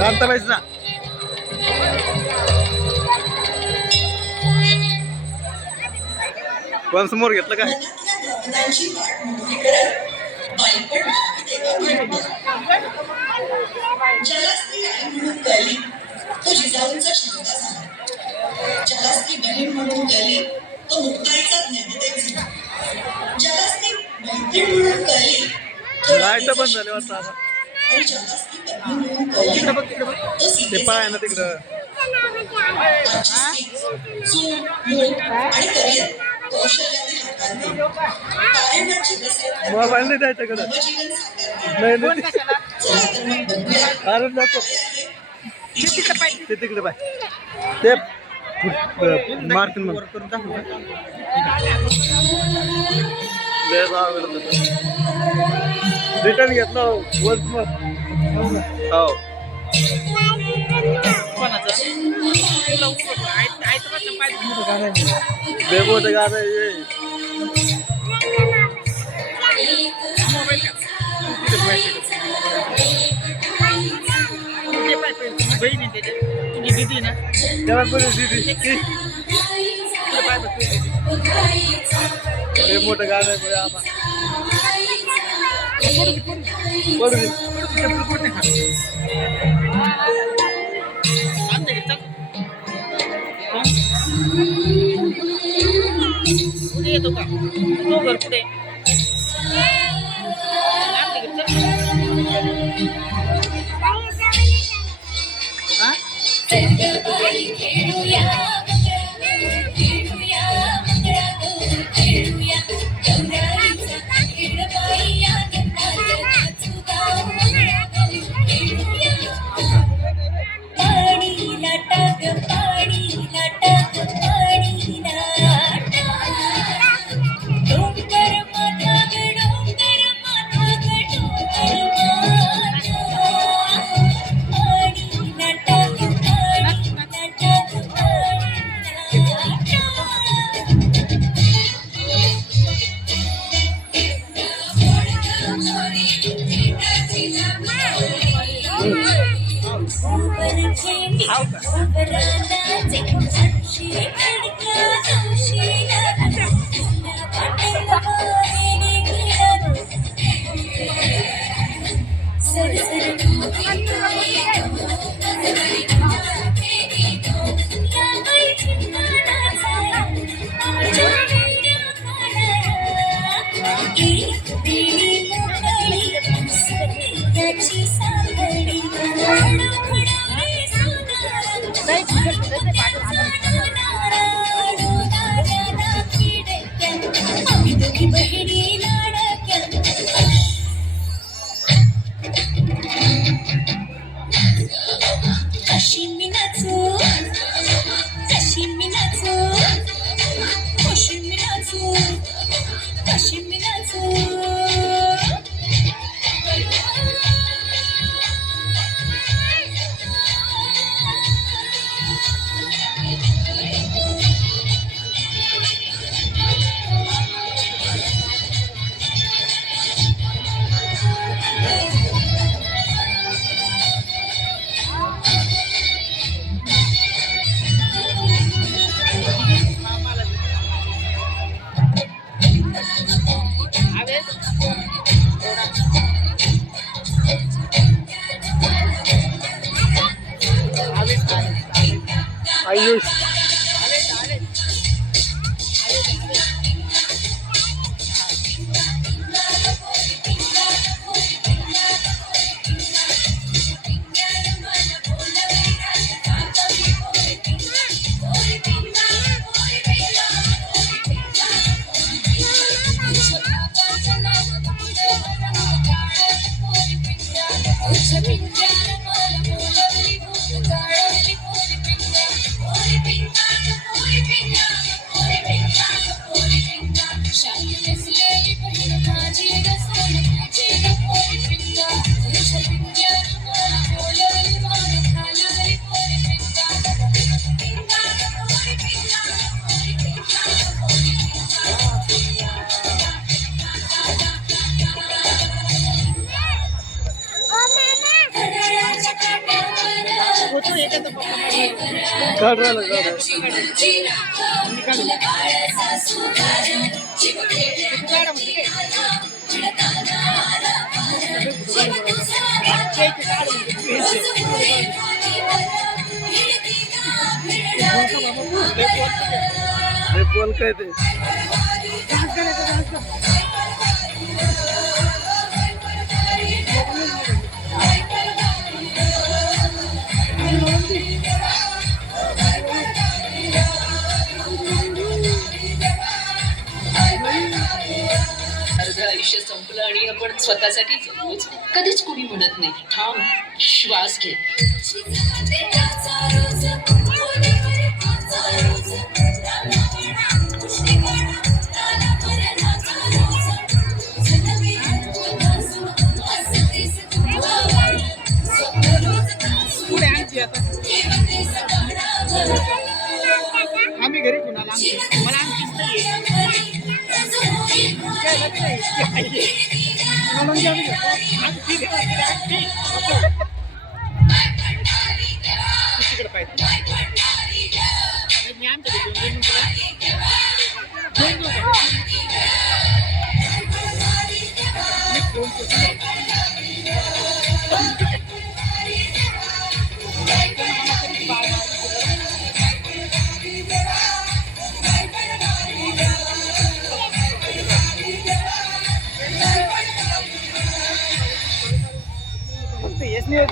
शांत पाहिजे ना. कोण समोर घेतलं काय? ज्याला स्त्री आई म्हणून कळली तो जिजाऊंचा शिवता झाला. ज्याला स्त्री बहीण म्हणून कळली तो मुक्ताईचा ज्ञानदेव झाला. ज्याला स्त्री मैत्रीण म्हणून कळली तो लाईट बंद झाले वाटतं आता. आणि ज्याला स्त्री पत्नी म्हणून कळली तो ते पाय ना तिकडं. चूल मूल आणि करिअर कौशल्याने हाताळते. तारेवरची कसरत मोबाईल नाही द्यायचं कडं. नवजीवन साकारते. नाही चला तर मग बघूया अरे नको. ते तिकडे पाय ते मार्किंग मध्ये करून टाकू. रिटर्न घेतलं वन्स मोर. हो बेबोट गाणं आहे. बहीण आहे तुझी दिदी ना त्याला पण दिदी लय मोठं गाणं आहे आता. पुढे येतो का तो घर पुढे आयुष याच्यात पप्पा काढ राहिला काढ काढा म्हणजे काय हे बोल काय ते अर्ध आयुष्य संपलं आणि आपण स्वतःसाठी जगलोच. कधीच कुणी म्हणत नाही थांब, श्वास घे. पुढे आणखी आता आम्ही घरी कुणाला आणखी मला आणखीच तिकडे पाहिजे मी आमच्या फक्त हेच नाही